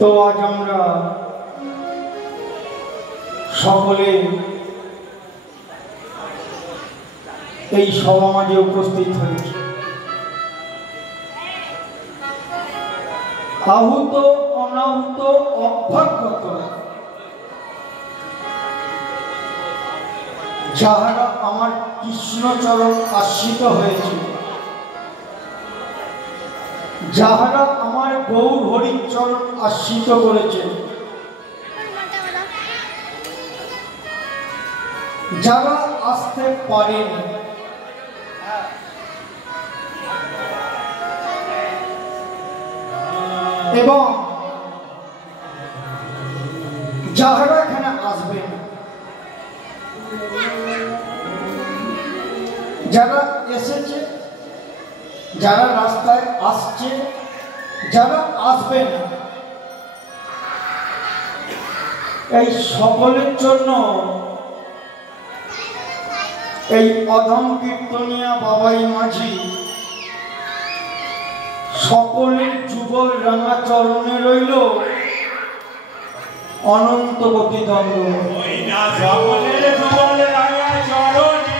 তো আজ আমরা সকলে এই সভা মাঝে উপস্থিত হয়েছি। আহুত অনাহুত অভ্যাগত যাহারা আমার কৃষ্ণচরণ আশ্রিত হয়েছে, যাহারা আমার গৌর হরিচরণ আশ্রিত করেছে, যারা আসতে পারেন এবং যাহারা এখানে আসবেন, যারা এসেছে, যারা রাস্তায় আসছে, যারা আসবেন, এই সকলের জন্য এই অধম কীর্তনিয়া বাবাই মাঝি সকলের যুগল রাঙা চরণে রইল অনন্ত কোটি দণ্ড। সকলের যুগল রাঙা চরণে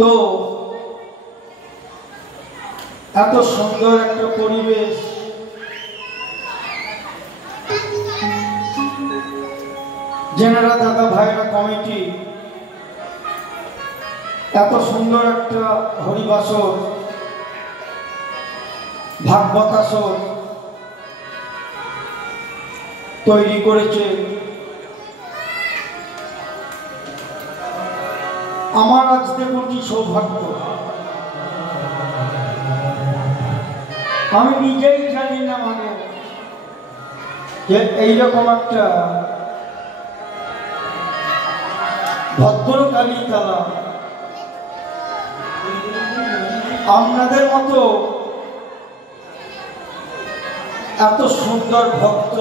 তো এত সুন্দর একটা পরিবেশ, জেনারা দাদা ভাইরা কমিটি এত সুন্দর একটা হরিবাসর ভাগবতাসর তৈরি করেছে। আমার আজ দেখুন কি সৌভাগ্য, আমি নিজেই জানি না মানে যে এইরকম একটা ভদ্রকালী তালা আপনাদের মতো এত সুন্দর ভক্ত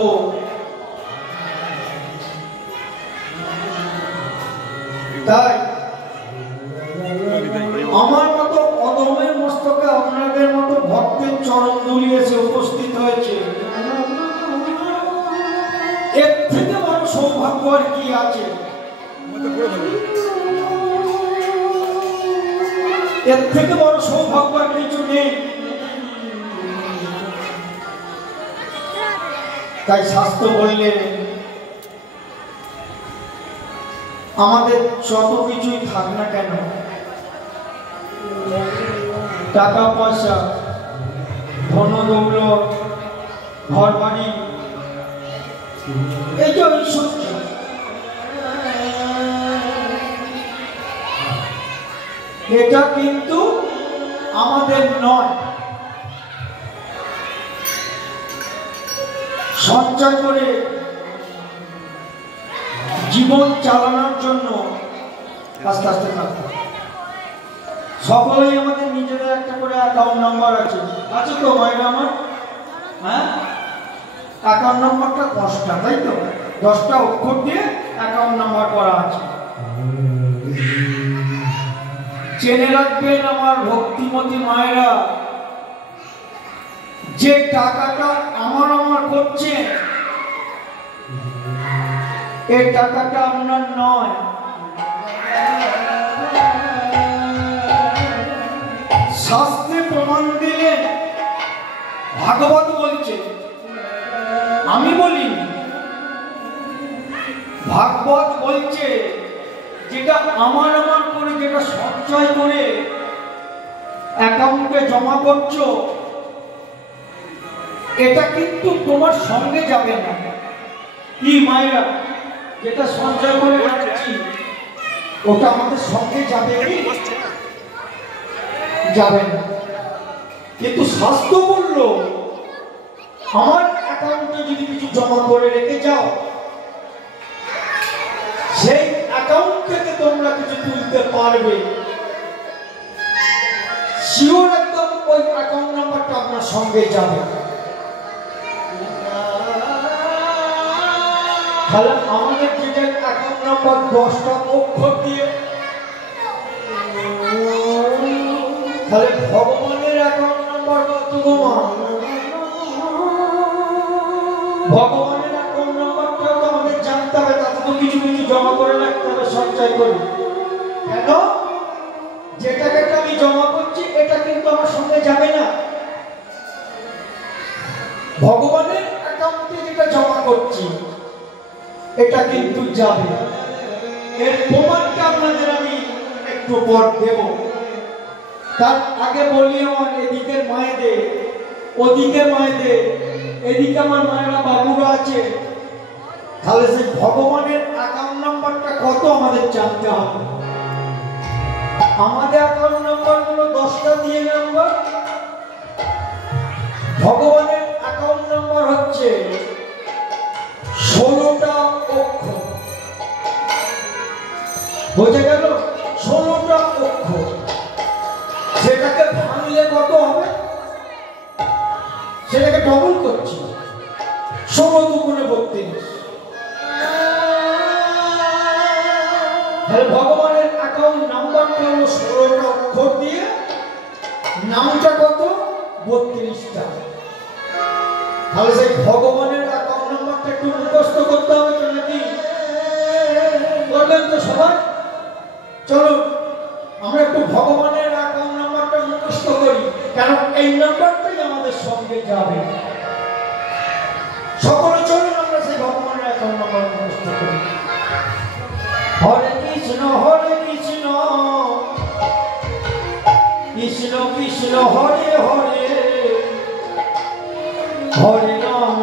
তাই আমার মতো অদমের মস্তকে আপনাদের মতো ভক্তের চরণ ধুলি এসে উপস্থিত হয়েছে, এর থেকে বড় সৌভাগ্য আর কি আছে? এর থেকে বড় সৌভাগ্য আর কিছু নেই। তাই শাস্ত্র বললে আমাদের যত কিছুই থাক না কেন, টাকা পয়সা, ধন দৌলত, ঘর বাড়ি, এই যে ঐশ্বর্য, এটা কিন্তু আমাদের নয়। সঞ্চয় করে জীবন চালানোর জন্য আস্তে আস্তে থাকতে সকলেই আমাদের নিজেদের একটা করে অ্যাকাউন্ট নাম্বার আছে, আছে তো মায়েরা আমার? হ্যাঁ, অ্যাকাউন্ট নাম্বারটা 10টা, তাই তো? 10টা অক্ষর দিয়ে অ্যাকাউন্ট নাম্বার করা আছে। জেনে রাখবেন আমার ভক্তিমতী মায়েরা, যে টাকাটা আমার করছে এই টাকাটা আপনার নয়, শাস্ত্রে প্রমাণ দিলেন, ভাগবত বলছে, আমি বলি, ভাগবত বলছে যেটা আমার করে, যেটা সঞ্চয় করে অ্যাকাউন্টে জমা করছো, এটা কিন্তু তোমার সঙ্গে যাবে না। কি মায়েরা, যেটা সঞ্চয় করে রাখছি ওটা আমাদের সঙ্গে যাবে যাবে না। কিন্তু শাস্ত্র বলল আমার অ্যাকাউন্টে যদি কিছু জমা করে রেখে যাও, সেই অ্যাকাউন্ট থেকে তোমরা কিছু তুলতে পারবে। শিওর একদম ওই অ্যাকাউন্ট নাম্বারটা আপনার সঙ্গে যাবে। তাহলে আমাদের যেটা অ্যাকাউন্ট নাম্বার 10টা অক্ষর দিয়ে, তাহলে ভগবানের অ্যাকাউন্ট নাম্বার কত গোমা? ভগবানের অ্যাকাউন্ট নাম্বারটা তো আমাদের জানতে হবে, তাতে তো কিছু কিছু জমা করে রাখতে হবে সঞ্চয় করে। কেন? যেটাকে আমি জমা করছি এটা কিন্তু আমার সঙ্গে যাবে না, ভগবানের অ্যাকাউন্টে যেটা জমা করছি এটা কিন্তু যাবে। এর প্রমাণটা আপনাদের আমি একটু পর দেব। তার আগে বলি আমার এদিকের মায়েদের, ওদিকে মায়েদের, এদিকে আমার মায়েরা বাবুরা আছে, তাহলে সেই ভগবানের অ্যাকাউন্ট নাম্বারটা কত আমাদের জানতে হবে। আমাদের অ্যাকাউন্ট নাম্বার গুলো 10টা দিয়ে নাম্বার, ভগবানের অ্যাকাউন্ট নাম্বার হচ্ছে 16টা অক্ষর। বোঝা গেল? 16টা অক্ষর। সেটাকে ভাঙলে কত হবে? সেটাকে ডবল করছি, 16 দুগুণে 32। তাহলে ভগবানের অ্যাকাউন্ট নাম্বারটা হলো 16টা অক্ষর দিয়ে, নামটা কত? 32টা। তাহলে সেই ভগবানের অ্যাকাউন্ট নাম্বারটা একটু মুখস্থ করতে হবে তো নাকি? করবেন তো সবাই? চলুন আমরা একটু ভগবানের অ্যাকাউন্ট নাম্বারটা মুখস্থ করি, কারণ এই নাম্বারটাই আমাদের সঙ্গে যাবে। সকলে চলুন আমরা সেই ভগবানের অ্যাকাউন্ট নাম্বার মুখস্থ করি। হরে কৃষ্ণ কৃষ্ণ কৃষ্ণ হরে হরে, হরে রাম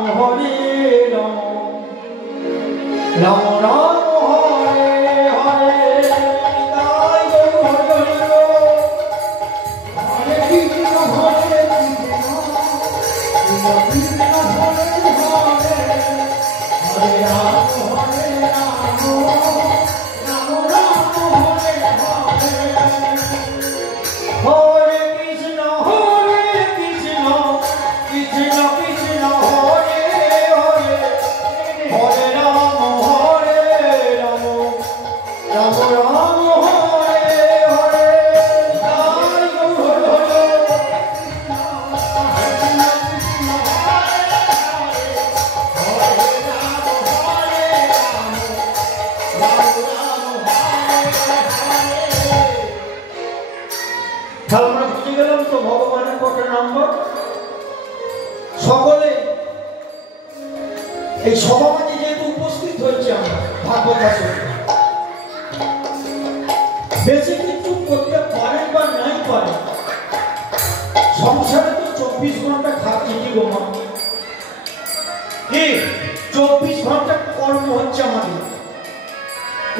রাম রাম হরে হরে। নিতাই গৌর হরি বল। হরে কৃষ্ণ হরে কৃষ্ণ কৃষ্ণ হরে হরে, হরে রাম রাম রাম হরে হরে। হরে কৃষ্ণ কৃষ্ণ কৃষ্ণ হরে হরে, হরে রাম রাম রাম হরে হরে। নিতাই গৌর হরি বল। আমরা বুঝে গেলাম তো ভগবানের কটা নাম্বার। সকলে এই সমাজে যেহেতু উপস্থিত হয়েছে আমরা ভাগবত আসরে, বেশি কিছু করতে পারেন বা নাই পারেন, সংসারে তো 24 ঘন্টা খাচ্ছি কি গো মা? কি 24 ঘন্টা কর্ম হচ্ছে আমাদের,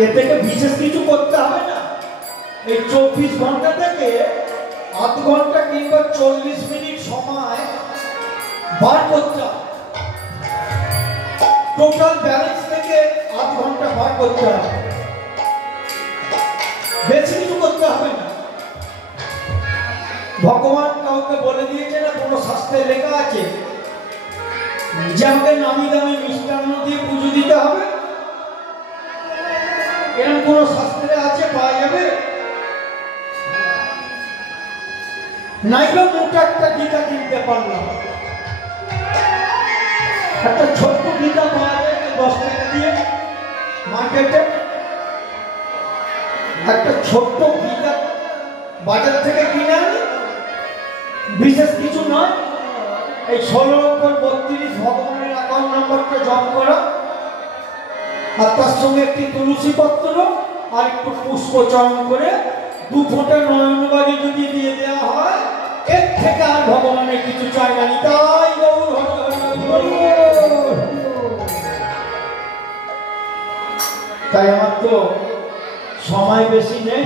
এর থেকে বিশেষ কিছু করতে হবে না। এই 24 ঘন্টা থেকে আধ ঘন্টা কিংবা 40 মিনিট সময় বার করতে হবে। টোটাল ব্যালেন্স থেকে আধ ঘন্টা বার করতে হবে, বেশি কিছু করতে হবে না। ভগবান কাউকে বলে দিয়েছে না, কোনো শাস্ত্রে লেখা আছে যে আমাকে নামি দামি মিষ্টান্ন দিয়ে পুজো দিতে হবে? এরকম কোন শাস্ত্রে আছে? পাওয়া যাবে? নাইবা মোটা একটা গীতা কিনতে পারলাম, একটা ছোট্ট গীতা পাওয়া যায় 10 টাকা দিয়ে মার্কেটে, একটা ছোট্ট গীতা বাজার থেকে কিনে আনি, বিশেষ কিছু নয়। এই 1632 ভগবানের অ্যাকাউন্ট নাম্বারটা জপ করা, আর তার সঙ্গে একটি তুলসী পত্র আর একটু পুষ্প চয়ন করে 2 ফোঁটা নয়নবাড়ি যদি দিয়ে দেওয়া হয়, এর থেকে আর ভগবানের কিছু চাই না। নিতাই গৌর হরি। তাই আমার তো সময় বেশি নেই।